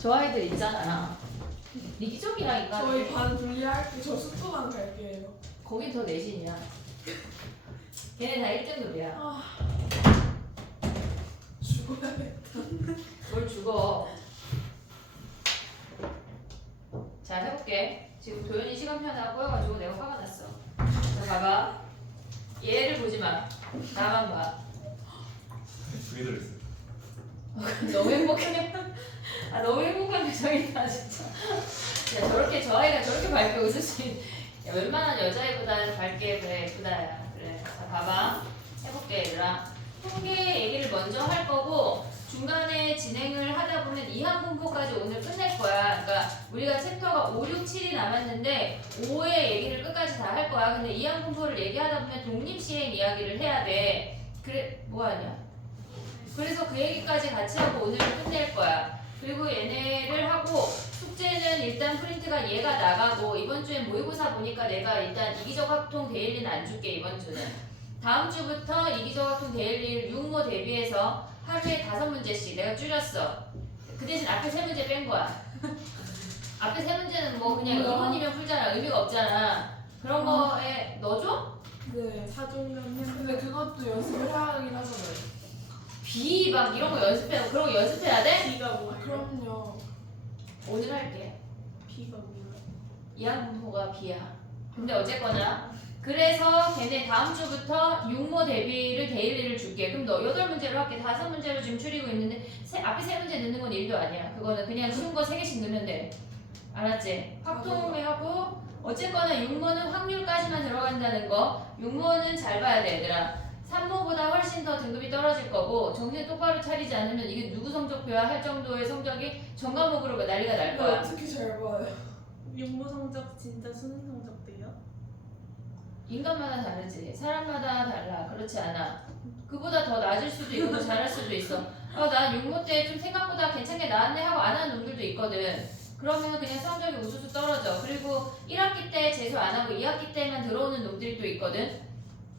저 아이들 있잖아. 이기적이라니까. 저희 반 분리할게. 저 숙소만 갈게요. 거긴 더 내신이야. 걔네 다 1등급이야. 아, 죽어야겠다. 뭘 죽어. 자, 해볼게. 지금 도현이 시간표가 꼬여가지고 내가 화가 났어. 자, 봐봐. 얘를 보지 마. 나만 봐. 두개 들어있어요. 너무 행복해. 아, 너무 행복한 표정이다, 진짜. 야, 저렇게, 저 아이가 저렇게 밝게 웃을 수 있는. 야, 웬만한 여자애보다는 밝게, 그래, 예쁘다, 야. 그래. 자, 봐봐. 해볼게, 얘들아. 통계 얘기를 먼저 할 거고, 중간에 진행을 하다 보면 이항분포까지 오늘 끝낼 거야. 그러니까 우리가 챕터가 5, 6, 7이 남았는데 5의 얘기를 끝까지 다 할 거야. 근데 이항분포를 얘기하다 보면 독립시행 이야기를 해야 돼. 그래, 뭐하냐? 그래서 그 얘기까지 같이 하고 오늘 끝낼 거야. 그리고 얘네를 하고 숙제는 일단 프린트가 얘가 나가고 이번 주엔 모의고사 보니까 내가 일단 이기적 합통 데일리는 안 줄게. 이번 주는 다음 주부터 이기적 합통 데일리를 6모 대비해서 하루에 5문제씩 내가 줄였어. 그 대신 앞에 3문제 뺀 거야. 앞에 3문제는 뭐 그냥 의문이면 풀잖아. 의미가 없잖아. 그런 거에 넣어줘? 네, 사종면 근데 그것도 연습을 해야 하긴 하잖아요. 비 막 이런 거 연습해. 그런 거 연습해야 돼? 비가 뭐예요? 그럼요. 오늘 할게. 비가 뭐예요? 이항분포가 B야. 근데 어쨌거나 그래서 걔네 다음 주부터 6모 대비를 데일리를 줄게. 그럼 너 8문제로 할게. 5문제로 지금 줄이고 있는데 앞에 3문제 넣는 건 일도 아니야. 그거는 그냥 쉬운 거 3개씩 넣으면 돼. 알았지? 확통을 하고 어쨌거나 6모는 확률까지만 들어간다는 거. 6모는 잘 봐야 돼, 얘들아. 3모보다 훨씬 더 등급이 떨어질 거고 정신 똑바로 차리지 않으면 이게 누구 성적표야 할 정도의 성적이 전 과목으로 난리가 날 이거 거야. 어떻게 잘 봐요? 육모 성적 진짜 수능 성적도요? 인간마다 다르지. 사람마다 달라. 그렇지 않아. 그보다 더 낮을 수도 있고 더 잘할 수도 있어. 난 6모 때 좀 생각보다 괜찮게 나왔네 하고 안 하는 놈들도 있거든. 그러면 그냥 성적이 우수수 떨어져. 그리고 1학기 때 재수 안 하고 2학기 때만 들어오는 놈들이 또 있거든.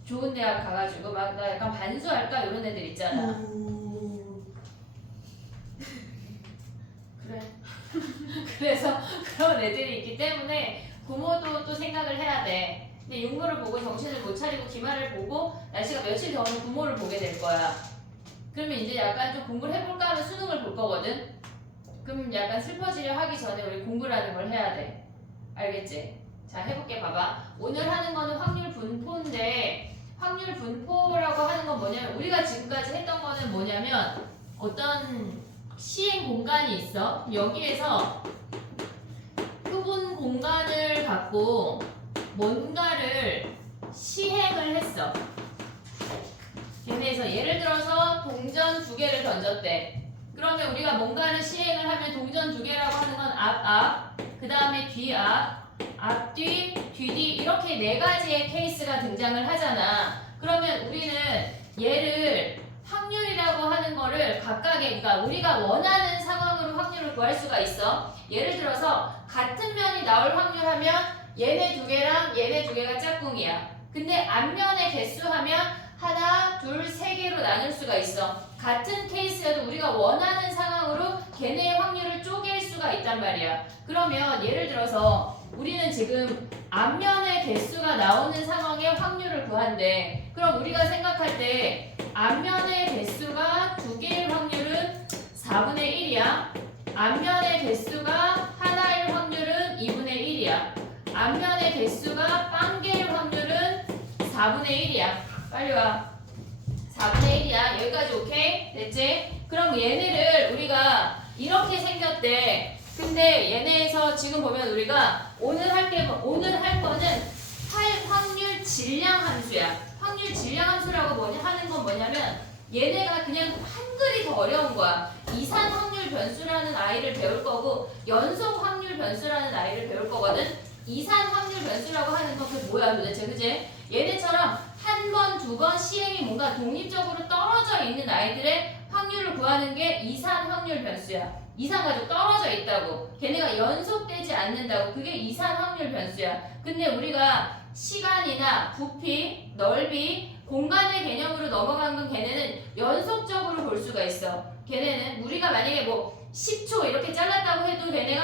좋은 대학 가가지고 막 나 약간 반수할까 이런 애들 있잖아. 그래. 그래서 그런 애들이 있기 때문에 부모도 또 생각을 해야 돼. 근데 육모를 보고 정신을 못 차리고 기말을 보고 날씨가 며칠 더 오면 부모를 보게 될 거야. 그러면 이제 약간 좀 공부를 해볼까 하면 수능을 볼 거거든. 그럼 약간 슬퍼지려 하기 전에 우리 공부라는 걸 해야 돼. 알겠지? 자, 해볼게. 봐봐. 오늘 하는 거는 확률 분포인데 확률 분포라고 하는 건 뭐냐면 우리가 지금까지 했던 거는 뭐냐면 어떤 시행 공간이 있어. 여기에서 표본 공간을 갖고 뭔가를 시행을 했어. 걔네에서 예를 들어서 동전 2개를 던졌대. 그러면 우리가 뭔가를 시행을 하면 동전 2개라고 하는 건 앞, 그 다음에 앞뒤, 뒤뒤 이렇게 4가지의 케이스가 등장을 하잖아. 그러면 우리는 얘를 확률이라고 하는 거를 각각의 그러니까 우리가 원하는 상황으로 확률을 구할 수가 있어. 예를 들어서 같은 면이 나올 확률 하면 얘네 2개랑 얘네 2개가 짝꿍이야. 근데 앞면의 개수 하면 하나, 둘, 3개로 나눌 수가 있어. 같은 케이스여도 우리가 원하는 상황으로 걔네의 확률을 쪼갤 수가 있단 말이야. 그러면 예를 들어서 우리는 지금 앞면의 개수가 나오는 상황의 확률을 구한대. 그럼 우리가 생각할 때 앞면의 개수가 2개일 확률은 4분의 1이야. 앞면의 개수가 하나일 확률은 2분의 1이야. 앞면의 개수가 빵개일 확률은 4분의 1이야. 빨리 와. 4분의 1이야. 여기까지 오케이? 됐지? 그럼 얘네를 우리가 이렇게 생겼대. 근데 얘네에서 지금 보면 우리가 오늘 할 거는 확률 질량 함수야. 확률 질량 함수라고 하는 건 뭐냐면 얘네가 그냥 한글이 더 어려운 거야. 이산 확률 변수라는 아이를 배울 거고 연속 확률 변수라는 아이를 배울 거거든. 이산 확률 변수라고 하는 건 그게 뭐야 도대체, 그지? 얘네처럼 한 번, 2번 시행이 뭔가 독립적으로 떨어져 있는 아이들의 확률을 구하는 게 이산 확률 변수야. 이산 가지고 떨어져 있다고. 걔네가 연속되지 않는다고. 그게 이산 확률 변수야. 근데 우리가 시간이나 부피, 넓이, 공간의 개념으로 넘어간 건 걔네는 연속적으로 볼 수가 있어. 걔네는 우리가 만약에 뭐 10초 이렇게 잘랐다고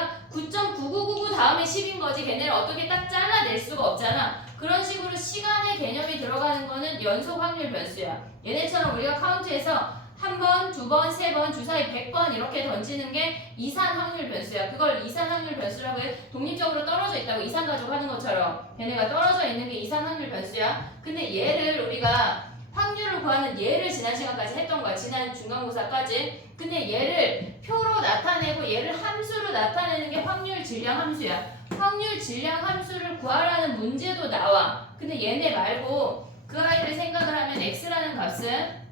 얘가 9.9999 다음에 10인 거지. 걔네를 어떻게 딱 잘라낼 수가 없잖아. 그런 식으로 시간의 개념이 들어가는 거는 연속 확률 변수야. 얘네처럼 우리가 카운트해서 한 번, 두 번, 세 번, 주사위 100번 이렇게 던지는 게 이산 확률 변수야. 그걸 이산 확률 변수라고 해. 독립적으로 떨어져 있다고 이산 가족 하는 것처럼 걔네가 떨어져 있는 게 이산 확률 변수야. 근데 얘를 우리가 확률을 구하는 얘를 지난 시간까지 했던 거야. 지난 중간고사까지. 근데 얘를 표로 나타내고 얘를 함수로 나타내는 게 확률 질량 함수야. 확률 질량 함수를 구하라는 문제도 나와. 근데 얘네 말고 그 아이들 생각을 하면 x라는 값은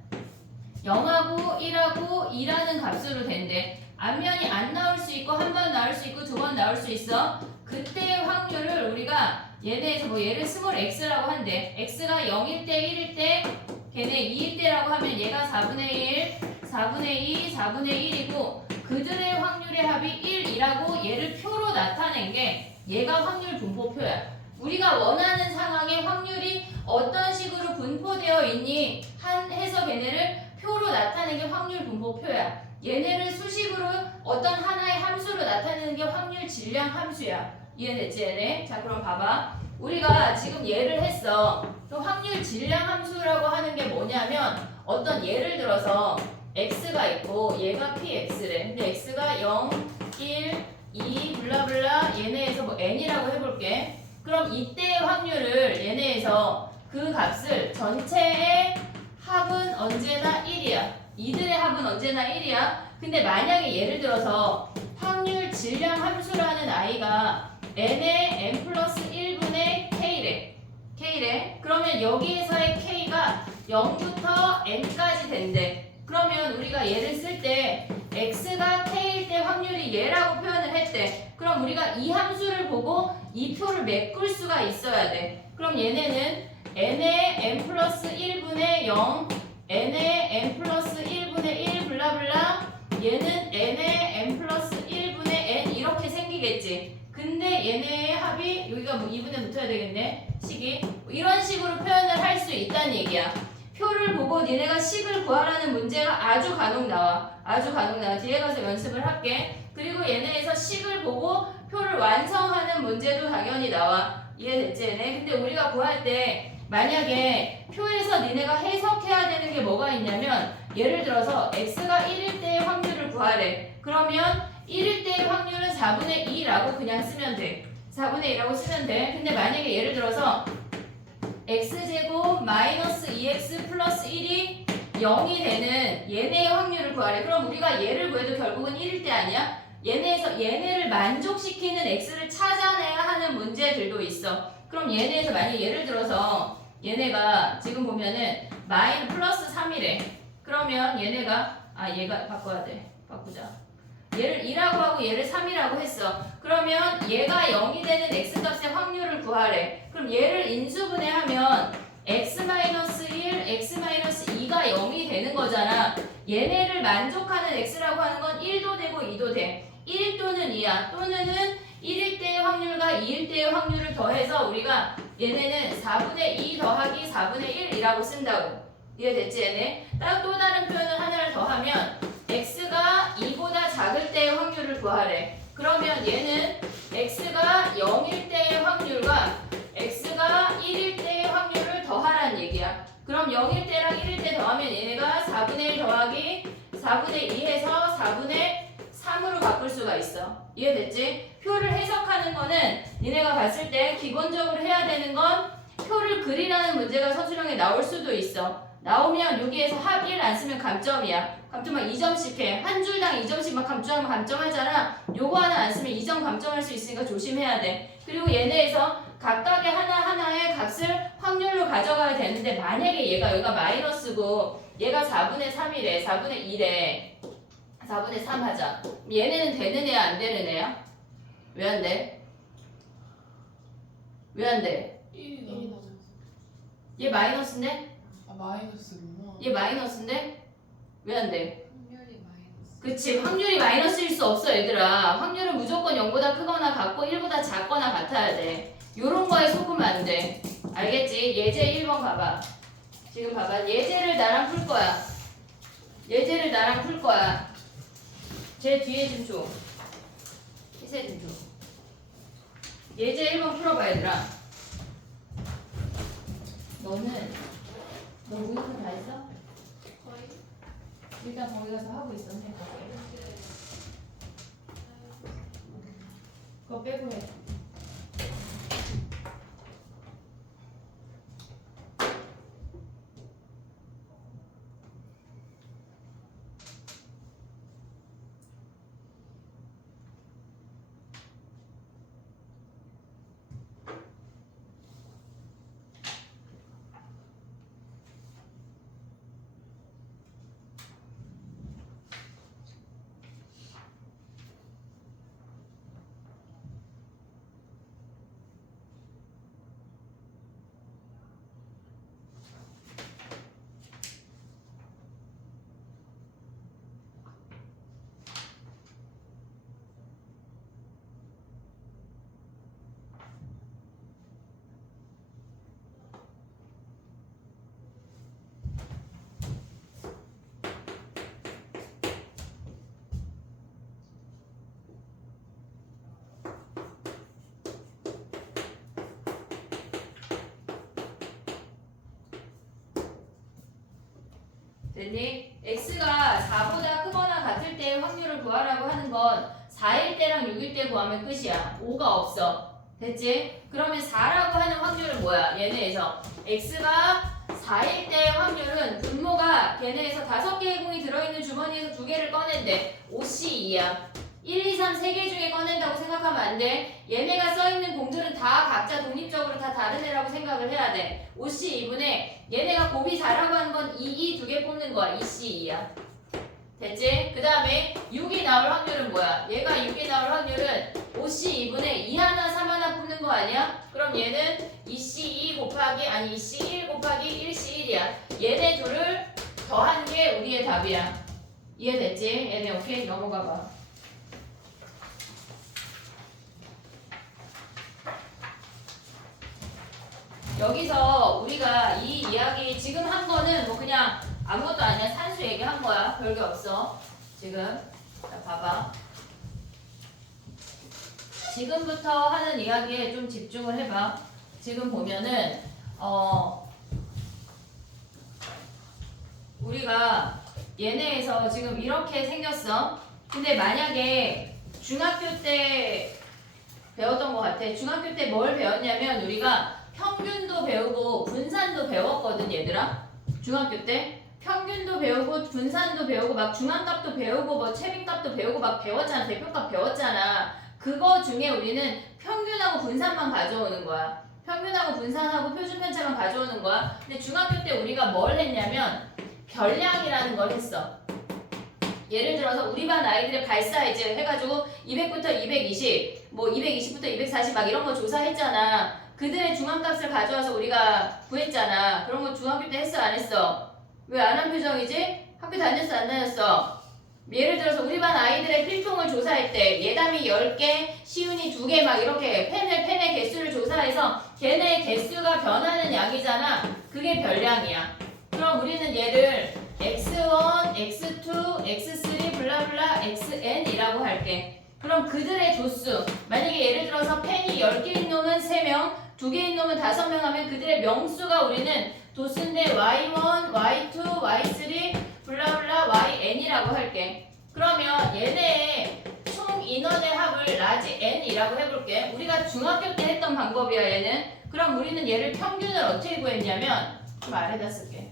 0하고 1하고 2라는 값으로 된대. 앞면이 안 나올 수 있고 한 번 나올 수 있고 두 번 나올 수 있어. 그때의 확률을 우리가 얘네에서 뭐 얘를 스몰 x라고 한대. x가 0일 때 1일 때 걔네 2일 때라고 하면 얘가 4분의 1, 4분의 2, 4분의 1이고 그들의 확률의 합이 1이라고 얘를 표로 나타낸 게 얘가 확률 분포표야. 우리가 원하는 상황에 확률이 어떤 식으로 분포되어 있니 해서 걔네를 표로 나타내는 게 확률 분포표야. 얘네를 수식으로 어떤 하나의 함수로 나타내는 게 확률 질량 함수야. 이해됐지 얘네? 자 그럼 봐봐. 우리가 지금 예를 했어. 그 확률 질량 함수라고 하는 게 뭐냐면 어떤 예를 들어서 x가 있고 얘가 px래. 근데 x가 0, 1, 2 블라블라 얘네에서 뭐 n이라고 해볼게. 그럼 이때의 확률을 얘네에서 그 값을 전체의 합은 언제나 1이야. 이들의 합은 언제나 1이야. 근데 만약에 예를 들어서 확률 질량 함수라는 아이가 n의 n 플러스 1분의 k래. 그러면 여기에서의 k가 0부터 n까지 된대. 그러면 우리가 얘를 쓸 때 x가 k일 때 확률이 얘라고 표현을 했대. 그럼 우리가 이 함수를 보고 이 표를 메꿀 수가 있어야 돼. 그럼 얘네는 n의 n 플러스 1분의 0, n의 n 플러스 1분의 1 블라블라 얘는 n의 n 플러스 1분의 n 이렇게 생기겠지. 근데 얘네의 합이 여기가 뭐 2분의 붙어야 되겠네. 식이 이런 식으로 표현을 할 수 있다는 얘기야. 표를 보고 니네가 식을 구하라는 문제가 아주 간혹 나와. 뒤에 가서 연습을 할게. 그리고 얘네에서 식을 보고 표를 완성하는 문제도 당연히 나와. 이해됐지 얘네? 근데 우리가 구할 때 만약에 표에서 니네가 해석해야 되는 게 뭐가 있냐면 예를 들어서 x가 1일 때의 확률을 구하래. 그러면 1일 때의 확률은 4분의 2라고 그냥 쓰면 돼. 4분의 2라고 쓰면 돼. 근데 만약에 예를 들어서 x제곱 마이너스 2x 플러스 1이 0이 되는 얘네의 확률을 구하래. 그럼 우리가 얘를 구해도 결국은 1일 때 아니야? 얘네에서 얘네를 만족시키는 x를 찾아내야 하는 문제들도 있어. 그럼 얘네에서 만약에 예를 들어서 얘네가 지금 보면은 마이너스 플러스 3이래. 그러면 얘네가 얘가 바꿔야 돼. 바꾸자. 얘를 2라고 하고 얘를 3이라고 했어. 그러면 얘가 0이 되는 x값의 확률을 구하래. 그럼 얘를 인수분해하면 x-1, x-2가 0이 되는 거잖아. 얘네를 만족하는 x라고 하는 건 1도 되고 2도 돼. 1 또는 2야. 또는은 1일 때의 확률과 2일 때의 확률을 더해서 우리가 얘네는 4분의 2 더하기 4분의 1이라고 쓴다고. 이해됐지 얘네? 또 다른 표현을 하나를 더하면 x가 2보다 작을 때의 확률을 구하래. 그러면 얘는 x가 0일 때의 확률과 x가 1일 때의 확률을 더하라는 얘기야. 그럼 0일 때랑 1일 때 더하면 얘네가 4분의 1 더하기 4분의 2에서 4분의 3으로 바꿀 수가 있어. 이해됐지? 표를 해석하는 거는 니네가 봤을 때 기본적으로 해야 되는 건 표를 그리라는 문제가 서술형에 나올 수도 있어. 나오면 여기에서 합 1 안 쓰면 감점이야. 감점만 2점씩 해. 한 줄당 2점씩 막 감점하면 감점하잖아. 요거 하나 안 쓰면 2점 감점할 수 있으니까 조심해야 돼. 그리고 얘네에서 각각의 하나하나의 값을 확률로 가져가야 되는데 만약에 여기가 마이너스고 얘가 4분의 3이래. 4분의 2래. 4분의 3 하자. 얘네는 되는 애야 안 되는 애야? 왜 안 돼? 왜 안 돼? 1이 너무 얘 마이너스인데? 마이너스구나. 얘 마이너스인데? 왜 안 돼? 확률이 마이너스. 그치, 확률이 마이너스일 수 없어 얘들아. 확률은 무조건 0보다 크거나 같고 1보다 작거나 같아야 돼. 요런 거에 속으면 안 돼. 알겠지? 예제 1번 봐봐. 지금 봐봐. 예제를 나랑 풀 거야. 얘 뒤에 좀 줘. 시세 주주. 예제 1번 풀어봐 얘들아. 너는 너 모의고사 다 했어? 거의 일단 거기 가서 하고 있었네. 그거 빼고 해. 됐니? x가 4보다 크거나 같을 때의 확률을 구하라고 하는 건 4일 때랑 6일 때 구하면 끝이야. 5가 없어. 됐지? 그러면 4라고 하는 확률은 뭐야? 얘네에서 x가 4일 때의 확률은 분모가 걔네에서 5개의 공이 들어있는 주머니에서 2개를 꺼낸대. 5C2야. 1, 2, 3 3개 중에 꺼낸다고 생각하면 안 돼. 얘네가 써있는 공들은 다 각자 독립적으로 다 다른 애라고 생각을 해야 돼. 5C2분의 얘네가 곱이 4라고 하는 건 2, 2 2개 뽑는 거야. 2C2야. 됐지? 그 다음에 6이 나올 확률은 뭐야? 얘가 6이 나올 확률은 5C2분의 2 하나 3 하나 뽑는 거 아니야? 그럼 얘는 2C2 곱하기 아니 2C1 곱하기 1C1이야. 얘네 둘을 더한 게 우리의 답이야. 이해됐지? 얘네 오케이? 넘어가 봐. 여기서 우리가 이 이야기 지금 한 거는 뭐 그냥 아무것도 아니야. 산수 얘기한 거야. 별게 없어. 지금 자 봐봐. 지금부터 하는 이야기에 좀 집중을 해봐. 지금 보면은 우리가 얘네에서 지금 이렇게 생겼어. 근데 만약에 중학교 때 배웠던 것 같아. 중학교 때 뭘 배웠냐면 우리가 평균도 배우고 분산도 배웠거든 얘들아. 중학교 때 평균도 배우고 분산도 배우고 막 중앙값도 배우고 뭐 최빈값도 배우고 막 배웠잖아. 대표값 배웠잖아. 그거 중에 우리는 평균하고 분산만 가져오는 거야. 평균하고 분산하고 표준편차만 가져오는 거야. 근데 중학교 때 우리가 뭘 했냐면 별량이라는 걸 했어. 예를 들어서 우리 반 아이들의 발 사이즈 해가지고 200부터 220, 뭐 220부터 240 막 이런 거 조사했잖아. 그들의 중앙값을 가져와서 우리가 구했잖아. 그런 거 중학교 때 했어 안 했어? 왜 안 한 표정이지? 학교 다녔어 안 다녔어? 예를 들어서 우리 반 아이들의 필통을 조사했대. 예담이 10개, 시윤이 2개 막 이렇게 펜의 개수를 조사해서 걔네의 개수가 변하는 양이잖아. 그게 별량이야. 그럼 우리는 얘를 x1, x2, x3 블라블라 xn이라고 할게. 그럼 그들의 조수, 만약에 예를 들어서 펜이 10개인 놈은 3명, 2개인 놈은 5명 하면 그들의 명수가 우리는 도수인데 y1, y2, y3 블라블라 yn이라고 할게. 그러면 얘네의 총 인원의 합을 라지 n이라고 해볼게. 우리가 중학교 때 했던 방법이야 얘는. 그럼 우리는 얘를 평균을 어떻게 구했냐면 좀 아래다 쓸게.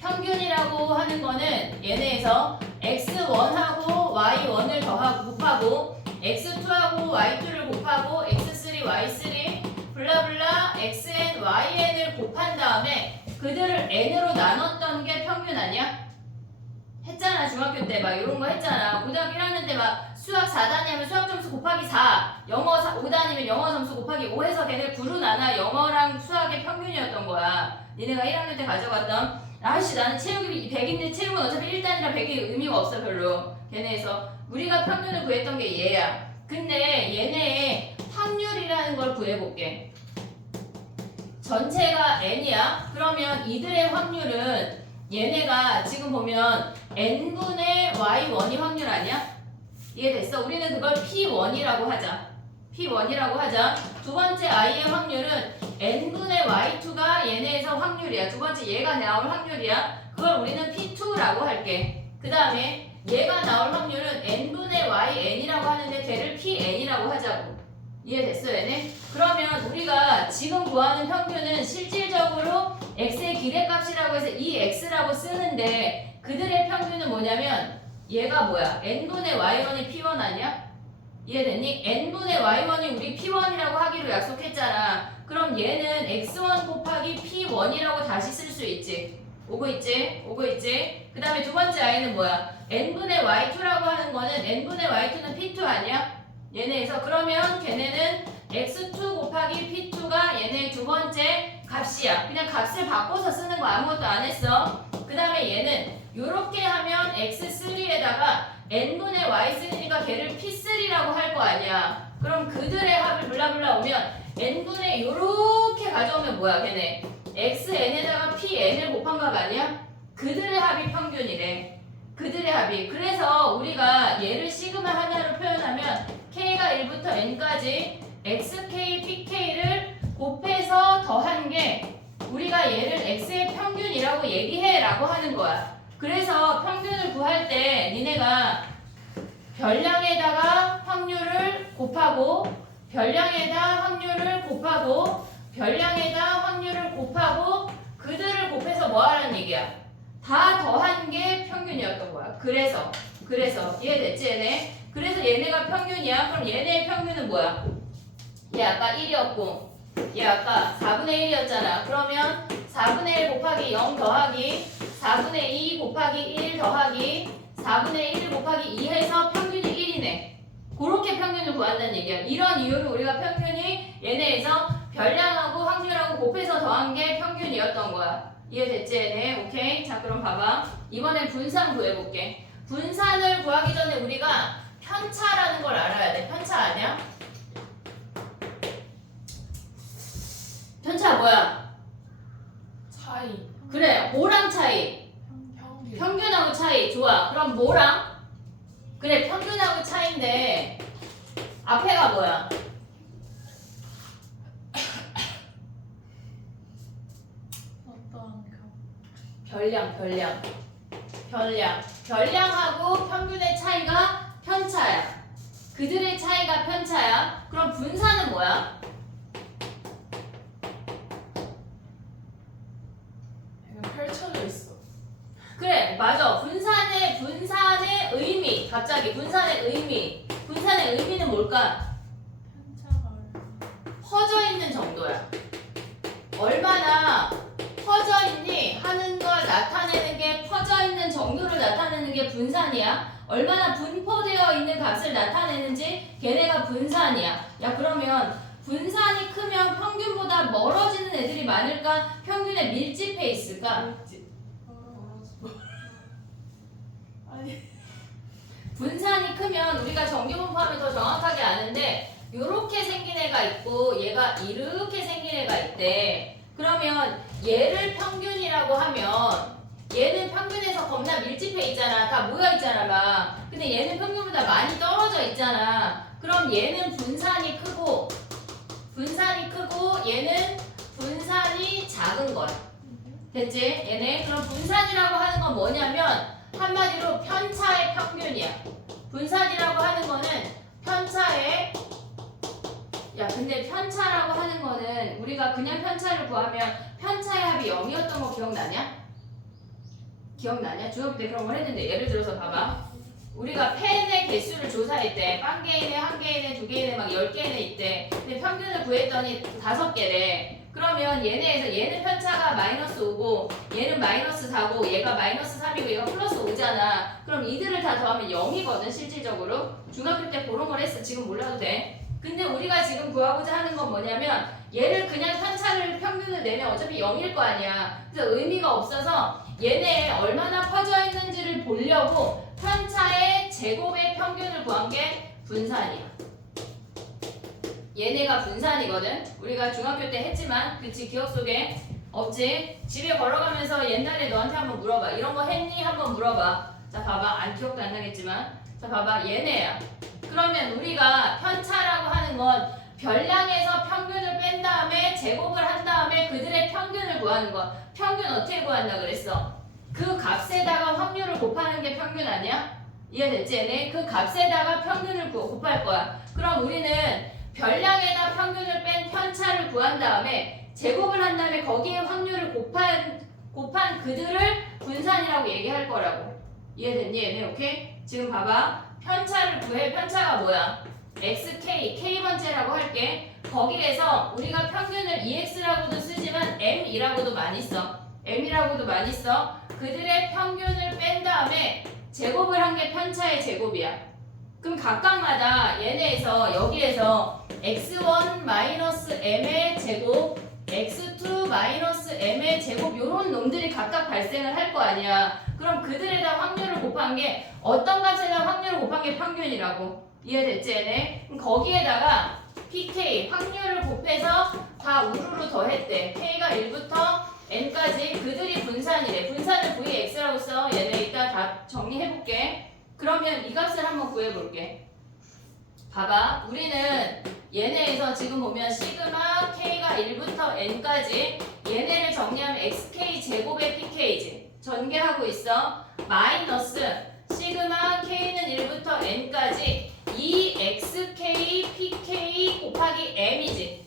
평균이라고 하는 거는 얘네에서 x1하고 y1을 더하고 곱하고 x2하고 y2를 곱하고 x3, y3 블라블라 xn, yn을 곱한 다음에 그들을 n으로 나눴던 게 평균 아니야? 했잖아 중학교 때 막 이런 거 했잖아. 고등학교 1학년 때 막 수학 4단위하면 수학 점수 곱하기 4, 영어 5단위면 영어 점수 곱하기 5해서 걔네 9로 나눠 영어랑 수학의 평균이었던 거야. 니네가 1학년 때 가져갔던 아씨 나는 체육이 100인데 체육은 어차피 1단이라 100이 의미가 없어 별로. 걔네에서 우리가 평균을 구했던 게 얘야. 근데 얘네의 확률이라는 걸 구해볼게. 전체가 n이야. 그러면 이들의 확률은 얘네가 지금 보면 n분의 y1이 확률 아니야? 이해됐어? 우리는 그걸 P1이라고 하자. P1이라고 하자. 두 번째 i의 확률은 n분의 y2가 얘네에서 확률이야. 두 번째 얘가 나올 확률이야. 그걸 우리는 P2라고 할게. 그 다음에 얘가 나올 확률은 n분의 yn이라고 하는데 걔를 Pn이라고 하자고. 이해됐어 얘네? 그러면 우리가 지금 구하는 평균은 실질적으로 x의 기대값이라고 해서 이 x라고 쓰는데 그들의 평균은 뭐냐면 얘가 뭐야? n분의 y1이 P1 아니야? 이해됐니? n분의 y1이 우리 P1이라고 하기로 약속했잖아. 그럼 얘는 x1 곱하기 P1이라고 다시 쓸 수 있지. 오고 있지? 오고 있지? 그 다음에 두 번째 i는 뭐야? n분의 y2라고 하는 거는 n분의 y2는 P2 아니야? 얘네에서 그러면 걔네는 x2 곱하기 P2가 얘네의 두 번째 값이야. 그냥 값을 바꿔서 쓰는 거 아무것도 안 했어. 그 다음에 얘는 요렇게 하면 x3에다가 n분의 y 쓰니까 걔를 P3라고 할 거 아니야. 그럼 그들의 합을 블라블라 오면 n분의 요렇게 가져오면 뭐야 걔네 xn에다가 pn을 곱한 값 아니야? 그들의 합이 평균이래. 그들의 합이. 그래서 우리가 얘를 시그마 하나로 표현하면 k가 1부터 n까지 xk, pk를 곱해서 더한 게 우리가 얘를 x의 평균이라고 얘기해 라고 하는 거야. 그래서 평균을 구할 때 니네가 별량에다가 확률을 곱하고 별량에다 확률을 곱하고 별량에다 확률을 곱하고 그들을 곱해서 뭐 하라는 얘기야? 다 더한 게 평균이었던 거야. 그래서 이해됐지 얘네? 그래서 얘네가 평균이야. 그럼 얘네의 평균은 뭐야? 얘 아까 1이었고 얘 아까 4분의 1이었잖아. 그러면 4분의 1 곱하기 0 더하기 4분의 2 곱하기 1 더하기 4분의 1 곱하기 2 해서 평균이 1이네. 그렇게 평균을 구한다는 얘기야. 이런 이유로 우리가 평균이 얘네에서 별량하고 확률하고 곱해서 더한 게 평균이었던 거야. 이해됐지 얘네? 오케이? 자 그럼 봐봐. 이번엔 분산 구해볼게. 분산을 구하기 전에 우리가 편차라는 걸 알아야 돼. 편차 아니야? 편차 뭐야? 차이. 그래, 뭐랑 차이? 평균. 평균하고 차이. 좋아. 그럼 뭐랑? 그래, 평균하고 차이인데 앞에가 뭐야? 어떤 별량하고 평균의 차이가 편차야. 그들의 차이가 편차야. 그럼 분산은 뭐야? 얘가 펼쳐져 있어. 그래, 맞아. 분산의 의미. 갑자기 분산의 의미는 뭘까? 편차가 퍼져 있는 정도야. 얼마나 퍼져 있니 하는 걸 나타내는 게 퍼져 있는 정도를 나타내는 게 분산이야. 얼마나 분포되어 있는 값을 나타내는지 걔네가 분산이야. 야 그러면 분산이 크면 평균보다 멀어지는 애들이 많을까? 평균에 밀집해 있을까? 아니. 분산이 크면 우리가 정규분포하면 더 정확하게 아는데 요렇게 생긴 애가 있고 얘가 이렇게 생긴 애가 있대. 그러면 얘를 평균이라고 하면 얘는 평균에서 겁나 밀집해 있잖아. 다 모여 있잖아 막. 근데 얘는 평균보다 많이 떨어져 있잖아. 그럼 얘는 분산이 크고 얘는 분산이 작은 거야. 됐지? 얘네. 그럼 분산이라고 하는 건 뭐냐면 한마디로 편차의 평균이야. 분산이라고 하는 거는 편차의 근데 편차라고 하는 거는 우리가 그냥 편차를 구하면 편차의 합이 0이었던 거 기억나냐? 중학교 때 그런 걸 했는데 예를 들어서 봐봐. 우리가 펜의 개수를 조사했대. 빵개인에, 한개인에, 두개인에 막 10개인에 있대. 근데 평균을 구했더니 5개래. 그러면 얘는 편차가 마이너스 5고 얘는 마이너스 4고 얘가 마이너스 3이고 얘가 플러스 5잖아. 그럼 이들을 다 더하면 0이거든 실질적으로. 중학교 때 그런 걸 했어. 지금 몰라도 돼. 근데 우리가 지금 구하고자 하는 건 뭐냐면 얘를 그냥 평균을 내면 어차피 0일 거 아니야. 그래서 의미가 없어서 얘네 얼마나 퍼져 있는지를 보려고 편차의 제곱의 평균을 구한 게 분산이야. 얘네가 분산이거든. 우리가 중학교 때 했지만 그치 기억 속에 없지? 집에 걸어가면서 옛날에 너한테 한번 물어봐. 이런 거 했니? 한번 물어봐. 자 봐봐. 기억도 안 나겠지만 자, 봐봐. 얘네야. 그러면 우리가 편차라고 하는 건 별량에서 평균을 뺀 다음에 제곱을 한 다음에 그들의 평균을 구하는 거. 평균 어떻게 구한다 그랬어? 그 값에다가 확률을 곱하는 게 평균 아니야? 이해됐지 얘네? 그 값에다가 평균을 곱할 거야. 그럼 우리는 별량에다 평균을 뺀 편차를 구한 다음에 제곱을 한 다음에 거기에 확률을 곱한 그들을 분산이라고 얘기할 거라고. 이해됐니 얘네? 오케이? 지금 봐봐. 편차를 구해. 편차가 뭐야? xk, k번째라고 할게. 거기에서 우리가 평균을 ex라고도 쓰지만 m이라고도 많이 써. m이라고도 많이 써. 그들의 평균을 뺀 다음에 제곱을 한 게 편차의 제곱이야. 그럼 각각마다 얘네에서 여기에서 x1-m의 제곱, x2-m의 제곱 요런 놈들이 각각 발생을 할 거 아니야. 그럼 그들에다 확률을 곱한 게 어떤 값에다 확률을 곱한 게 평균이라고. 이해됐지 얘네? 그럼 거기에다가 pk 확률을 곱해서 다 우르르 더했대. k가 1부터 n까지 그들이 분산이래. 분산을 vx라고 써. 얘네 이따 다 정리해볼게. 그러면 이 값을 한번 구해볼게. 봐봐. 우리는 얘네에서 지금 보면 시그마 k가 1부터 n까지 얘네를 정리하면 xk 제곱의 pk지. 전개하고 있어. 마이너스 시그마 k는 1부터 n까지 2xk pk 곱하기 m이지.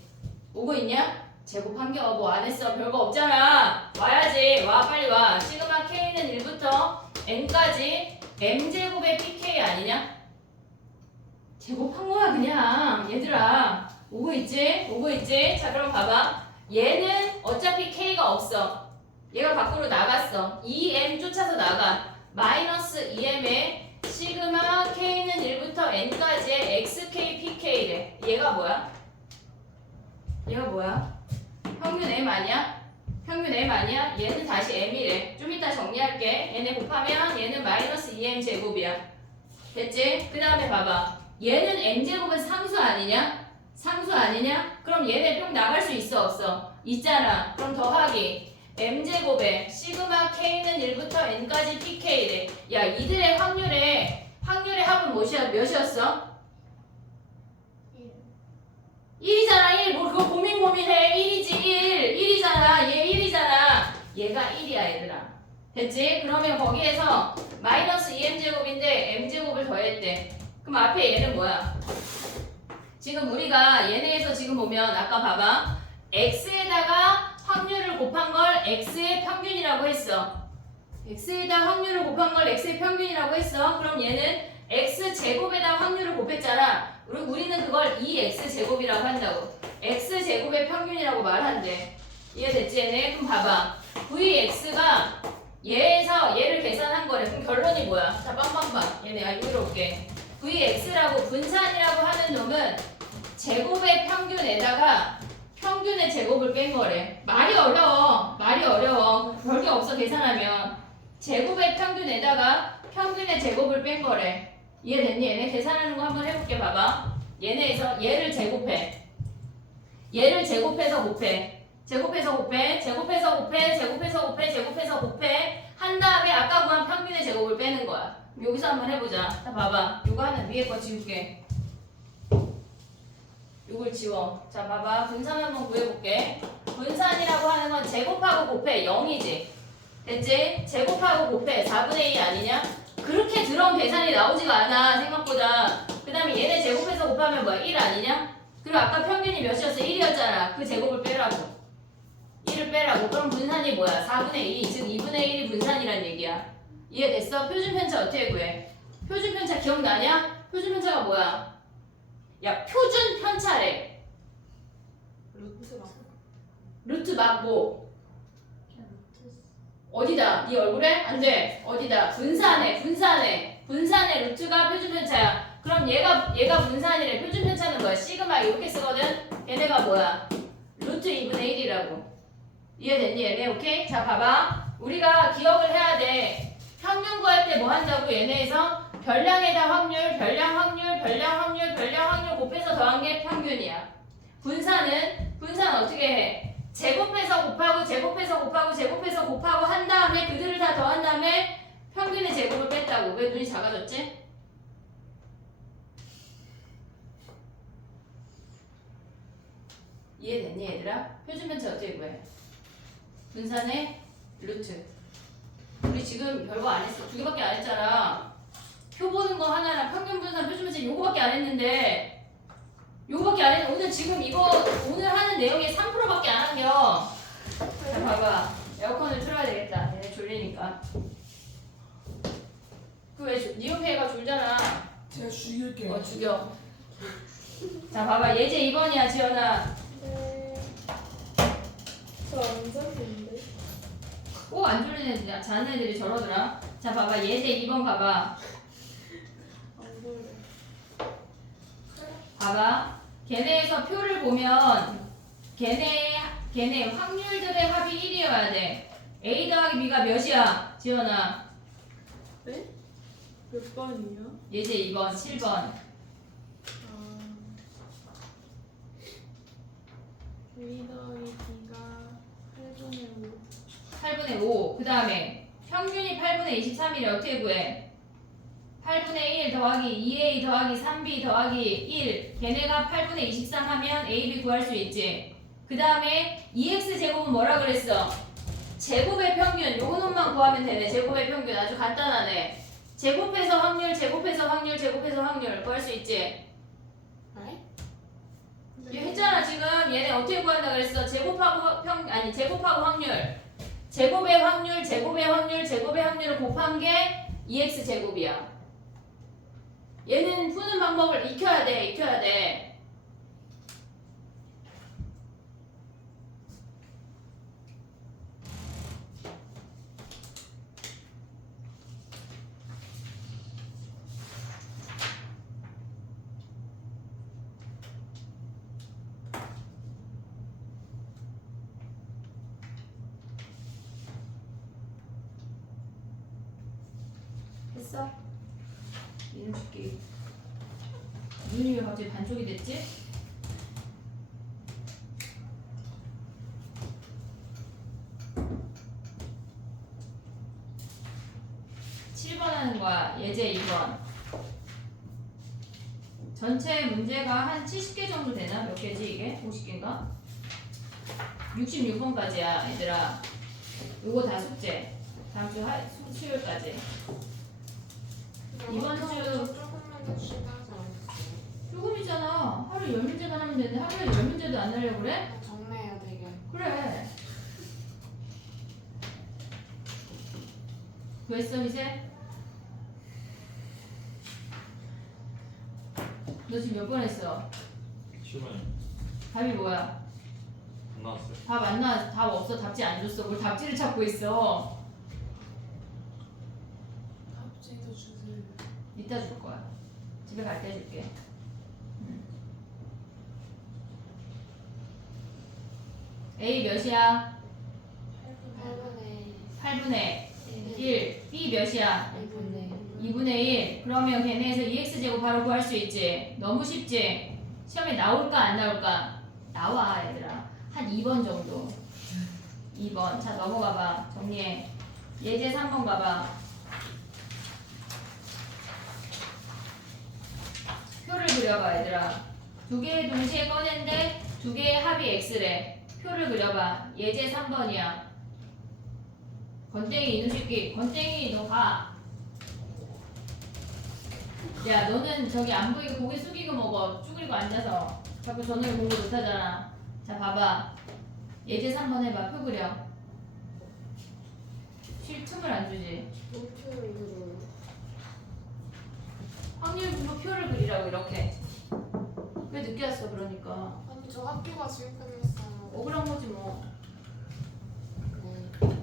오고 있냐? 제곱한 게 뭐 안 했어. 별거 없잖아. 와야지. 와 빨리 와. 시그마 k는 1부터 n까지 m제곱의 pk 아니냐? 제곱한 거야 그냥. 얘들아 오고 있지? 오고 있지? 자 그럼 봐봐. 얘는 어차피 k가 없어. 얘가 밖으로 나갔어. 2m 쫓아서 나가. 마이너스 2m에 시그마 k는 1부터 n까지의 xk pk래. 얘가 뭐야? 얘가 뭐야? 평균 m 아니야? 평균 m 아니야? 얘는 다시 m이래. 좀 이따 정리할게. 얘네 곱하면 얘는 마이너스 2m 제곱이야. 됐지? 그 다음에 봐봐. 얘는 m제곱은 상수 아니냐? 상수 아니냐? 그럼 얘네 평 나갈 수 있어 없어? 있잖아. 그럼 더하기 m제곱에 시그마 k는 1부터 n까지 pk래. 야 이들의 확률의 합은 몇이었어? 1이잖아 1. 뭐 그거 고민해. 1이지 1이잖아. 얘 1이잖아. 얘가 1이야 얘들아. 됐지? 그러면 거기에서 마이너스 2m제곱인데 m제곱을 더했대. 그럼 앞에 얘는 뭐야? 지금 우리가 얘네에서 지금 보면 아까 봐봐. x에다가 확률을 곱한 걸 x의 평균이라고 했어. x에다 확률을 곱한 걸 x의 평균이라고 했어. 그럼 얘는 x제곱에다 확률을 곱했잖아. 우리는 그걸 2x제곱이라고 한다고. x제곱의 평균이라고 말한대. 이해됐지 얘네? 그럼 봐봐. vx가 얘에서 얘를 계산한 거래. 그럼 결론이 뭐야? 자 빵빵빵. 얘네 이리로 올게. vx라고 분산이라고 하는 놈은 제곱의 평균에다가 평균의 제곱을 뺀 거래. 말이 어려워. 별게 없어 계산하면. 제곱의 평균에다가 평균의 제곱을 뺀 거래. 이해됐니? 얘네 계산하는 거 한번 해볼게. 봐봐. 얘네에서 얘를 제곱해. 얘를 제곱해서 곱해. 제곱해서 곱해. 한 다음에 아까 구한 평균의 제곱을 빼는 거야. 여기서 한번 해보자. 자 봐봐. 이거 하나 위에 거 지울게. 이걸 지워. 자 봐봐. 분산 한번 구해볼게. 분산이라고 하는 건 제곱하고 곱해 0이지. 됐지? 제곱하고 곱해 4분의 2 아니냐? 그렇게 드럼 계산이 나오지가 않아 생각보다. 그 다음에 얘네 제곱해서 곱하면 뭐야? 1 아니냐? 그리고 아까 평균이 몇이었어? 1이었잖아. 그 제곱을 빼라고. 1을 빼라고. 그럼 분산이 뭐야? 4분의 2. 즉 2분의 1이 분산이란 얘기야. 이해됐어? 표준편차 어떻게 구해? 표준편차 기억나냐? 표준편차가 뭐야? 야 표준편차래. 루트 막 뭐? 어디다? 네 얼굴에? 안 돼. 어디다? 분산해. 루트가 표준편차야. 그럼 얘가 분산이래. 표준편차는 뭐야? 시그마 이렇게 쓰거든? 얘네가 뭐야? 루트 2분의 1이라고. 이해됐니 얘네? 오케이? 자 봐봐. 우리가 기억을 해야 돼. 평균 구할 때 뭐 한다고 얘네에서? 별량에다 확률 곱해서 더한 게 평균이야. 분산 어떻게 해? 제곱해서 곱하고 한 다음에 그들을 다 더한 다음에 평균의 제곱을 뺐다고. 왜 눈이 작아졌지? 이해됐니 얘들아? 표준편차 어떻게 구해? 분산의 루트. 우리 지금 별거 안 했어. 2개밖에 안 했잖아. 표 보는 거 하나랑 평균 분산 표준편차 요거밖에 안 했는데 요거밖에 안 했는데 오늘 지금 이거 오늘 하는 내용의 3%밖에 안 한겨. 자 봐봐. 에어컨을 틀어야 되겠다. 얘네 졸리니까. 그왜 니온페이가 졸잖아. 제가 죽일게요. 죽여. 자 봐봐. 예제 2번이야 지연아. 네. 저 앉았는데. 꼭 안 졸린 애들, 자는 애들이 저러더라. 자 봐봐. 예제 2번 봐봐. 안 보여. 봐봐. 걔네에서 표를 보면 걔네 확률들의 합이 1이어야 돼. A 더하기 B가 몇이야? 지연아. 네? 몇 번이요? 예제 2번 7번. A 더하기 B가 8분의 5. 8분의 5. 그 다음에 평균이 8분의 23이래. 어떻게 구해? 8분의 1 더하기 2A 더하기 3B 더하기 1. 걔네가 8분의 23 하면 AB 구할 수 있지. 그 다음에 2X 제곱은 뭐라 그랬어? 제곱의 평균. 요거 놈만 구하면 되네. 제곱의 평균. 아주 간단하네. 제곱해서 확률, 제곱해서 확률, 제곱해서 확률 구할 수 있지. 네? 이거 했잖아 지금. 얘네 어떻게 구한다 그랬어? 제곱하고 확률. 제곱의 확률, 제곱의 확률, 제곱의 확률을 곱한 게 2x 제곱이야. 얘는 푸는 방법을 익혀야 돼. 익혀야 돼. 됐어? 이름 줄게. 눈이 왜 갑자기 반쪽이 됐지? 하는 거야. 예제 2번. 전체 문제가 한 70개 정도 되나? 몇 개지 이게? 50개인가? 66번까지야 얘들아. 요거 다 숙제. 다음 주 수요일까지. 이번 주 조금만 더 쉬다 하지 않았어요? 조금이잖아. 하루에 10문제만 하면 되는데 하루에 10문제도 안 하려고 그래? 정리해야 되게. 그래. 구했어 이제? 너 지금 몇 번 했어? 10번 답이 뭐야? 안 나왔어요. 답 안 나왔어. 답 없어. 답지 안 줬어. 뭘 답지를 찾고 있어. 갑자기도 주세요. 이따 줄 거야. 집에 갈 때 줄게. A 몇이야? 8분의 1. B 몇이야? 2분의 1. 그러면 걔네에서 2x제곱 바로 구할 수 있지. 너무 쉽지? 시험에 나올까 안 나올까? 나와 얘들아. 한 2번 정도. 2번. 자 넘어가봐. 정리해. 예제 3번 가봐. 표를 그려봐 얘들아. 두 개 동시에 꺼낸데 두 개의 합이 x래. 표를 그려봐. 예제 3번이야. 건땡이 이누식기. 건땡이 너 가. 야 너는 저기 안 보이게 고개 숙이고 먹어. 쭈그리고 앉아서. 자꾸 저녁에 공부 못하잖아. 자 봐봐. 예제 3번 해봐. 표 그려. 쉴 틈을 안 주지. 목표를 이루어요. 확률분포 표를 그리라고 이렇게. 왜 늦게 왔어 그러니까. 아니 저 학교가 지금 끝났어요. 억울한 거지 뭐. 네.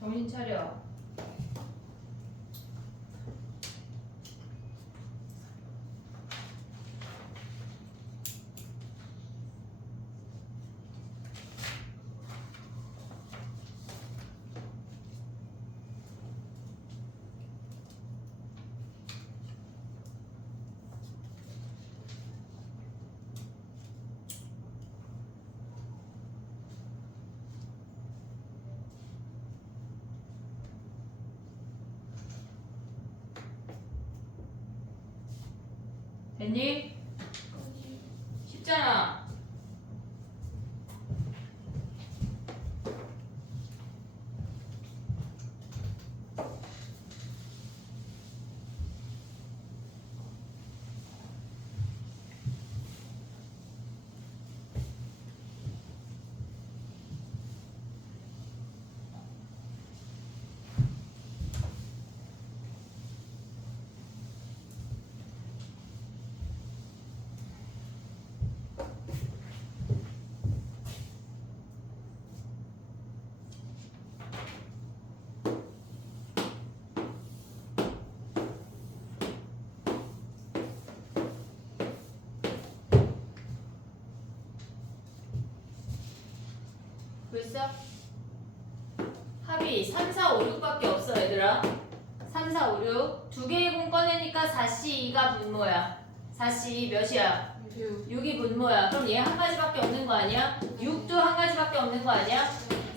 정신 차려. 됐니? 쉽잖아. 벌써? 합이 3, 4, 5, 6밖에 없어 얘들아. 3, 4, 5, 6 두 개의 공 꺼내니까 4C2가 분모야. 4C2 몇이야? 6이 분모야. 그럼 얘 한 가지밖에 없는 거 아니야? 6도 한 가지밖에 없는 거 아니야?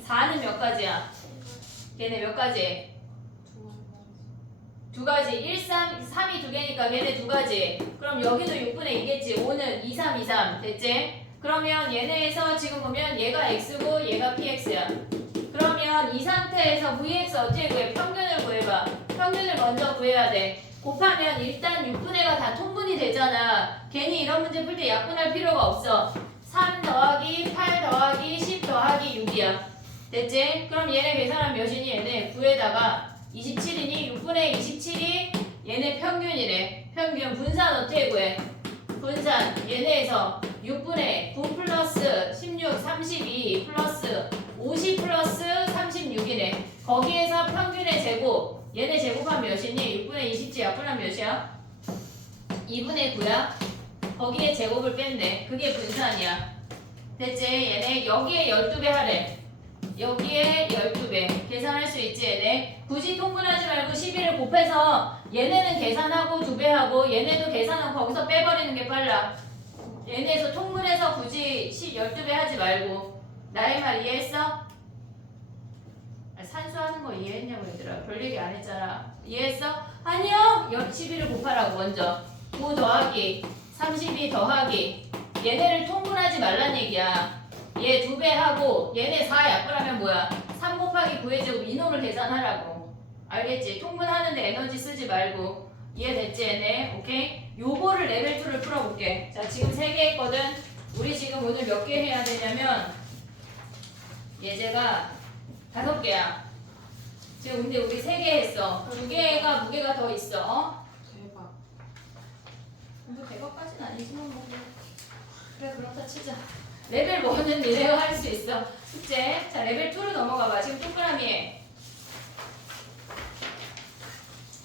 4는 몇 가지야? 걔네 몇 가지? 두 가지. 1, 3, 3이 두 개니까 걔네 두 가지. 그럼 여기도 6분의 2겠지. 5는 2, 3, 2, 3. 됐지? 그러면 얘네에서 지금 보면 얘가 x고 얘가 px야. 그러면 이 상태에서 vx 어떻게 구해? 평균을 구해봐. 평균을 먼저 구해야 돼. 곱하면 일단 6분의가 다 통분이 되잖아. 괜히 이런 문제 풀 때 약분할 필요가 없어. 3 더하기 8 더하기 10 더하기 6이야. 됐지? 그럼 얘네 계산하면 몇이니? 얘네 9에다가 27이니 6분의 27이 얘네 평균이래. 평균 분산 어떻게 구해? 분산 얘네에서 6분의 9 플러스 16 32 플러스 50 플러스 36이네. 거기에서 평균의 제곱 얘네 제곱하면 몇이니? 6분의 27 약분하면 몇이야? 2분의 9야? 거기에 제곱을 뺀대. 그게 분산이야. 됐지? 얘네 여기에 12배 하래. 여기에 12배 계산할 수 있지 얘네. 굳이 통분하지 말고 12를 곱해서 얘네는 계산하고 2배 하고 얘네도 계산하고 거기서 빼버리는 게 빨라. 얘네에서 통분해서 굳이 12배 하지 말고. 나의 말 이해했어? 산수하는 거 이해했냐고 얘들아. 별 얘기 안 했잖아. 이해했어? 아니요! 12를 곱하라고 먼저. 9 더하기 32 더하기 얘네를 통분하지 말란 얘기야. 얘 2배 하고 얘네 4 약분하면 뭐야? 3 곱하기 9의 제곱 이놈을 계산하라고. 알겠지? 통분하는데 에너지 쓰지 말고. 이해됐지 얘네? 오케이? 요거를 레벨 2를 풀어볼게. 자 지금 3개 했거든. 우리 지금 오늘 몇 개 해야 되냐면 예제가 5개야. 지금 근데 우리 3개 했어. 2개가 무게가 더 있어. 어? 대박. 뭐 대박까지는 아니지만 뭐. 그래 그렇다 치자. 레벨 1은 니네가 할 수 있어. 숙제. 자 레벨 2로 넘어가봐. 지금 동그라미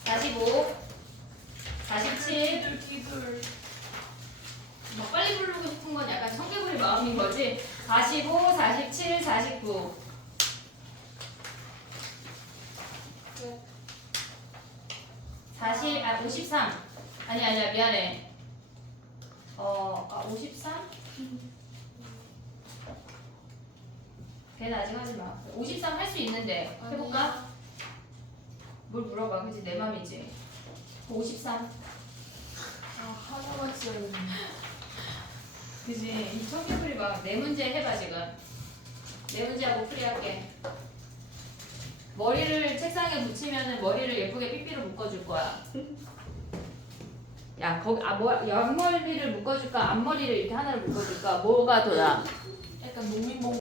45 47 기술. 뭐 빨리 부르고 싶은 건 약간 청개구리 마음인 거지. 45 47 49 53 아니야 미안해. 53? 걔는 아직 하지 마. 53 할 수 있는데 해볼까? 뭘 물어봐. 그치 내 맘이지. 53. 아 하나만 써야 되네. 그지 이 청개구리 막 네 문제 해봐 지금. 네 문제하고 풀이할게. 머리를 책상에 붙이면은 머리를 예쁘게 삐삐로 묶어줄 거야. 야 거기 옆머리를 묶어줄까 앞머리를 이렇게 하나를 묶어줄까 뭐가 더 나아? 약간 농민봉.